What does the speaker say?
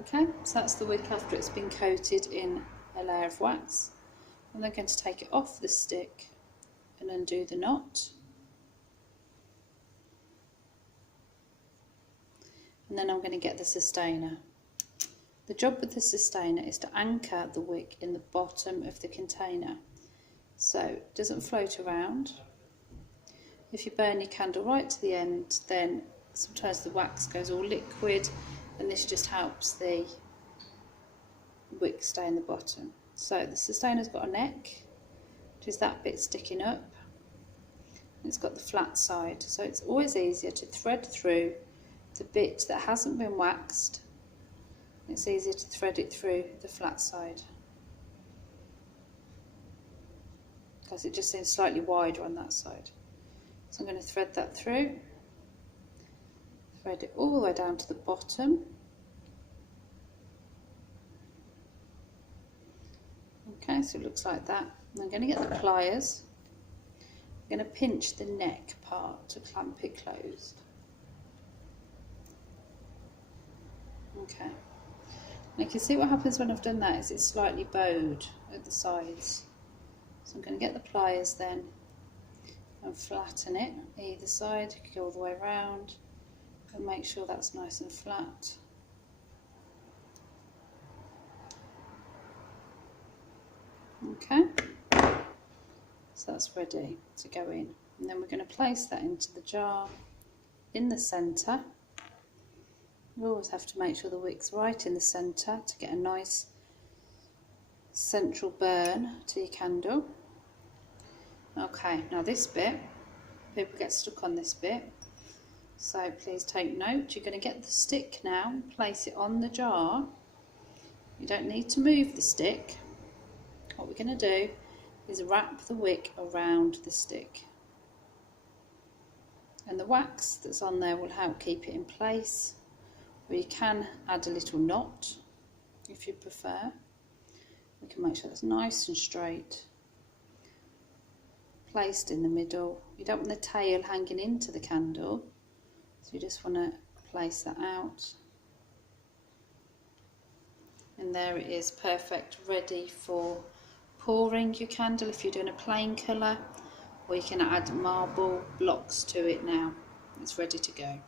Okay, so that's the wick after it's been coated in a layer of wax. I'm then going to take it off the stick and undo the knot. And then I'm going to get the sustainer. The job with the sustainer is to anchor the wick in the bottom of the container so it doesn't float around. If you burn your candle right to the end, then sometimes the wax goes all liquid, and this just helps the wick stay in the bottom. So the sustainer's got a neck, which is that bit sticking up. It's got the flat side, so it's always easier to thread through the bit that hasn't been waxed. It's easier to thread it through the flat side because it just seems slightly wider on that side. So I'm going to thread that through, thread it all the way down to the bottom. Okay, so it looks like that. And I'm going to get the pliers. I'm going to pinch the neck part to clamp it closed. Okay. And you can see what happens when I've done that is it's slightly bowed at the sides. So I'm going to get the pliers then and flatten it either side. You can go all the way around and make sure that's nice and flat. Okay, so that's ready to go in, and then we're going to place that into the jar in the centre. You always have to make sure the wick's right in the centre to get a nice central burn to your candle. Okay, now this bit, people get stuck on this bit, so please take note. You're going to get the stick now, place it on the jar. You don't need to move the stick. What we're going to do is wrap the wick around the stick, and the wax that's on there will help keep it in place, or you can add a little knot if you prefer. We can make sure that's nice and straight, placed in the middle. You don't want the tail hanging into the candle, so you just want to place that out. And there it is, perfect, ready for pouring your candle if you're doing a plain colour, or you can add marble blocks to it now. It's ready to go.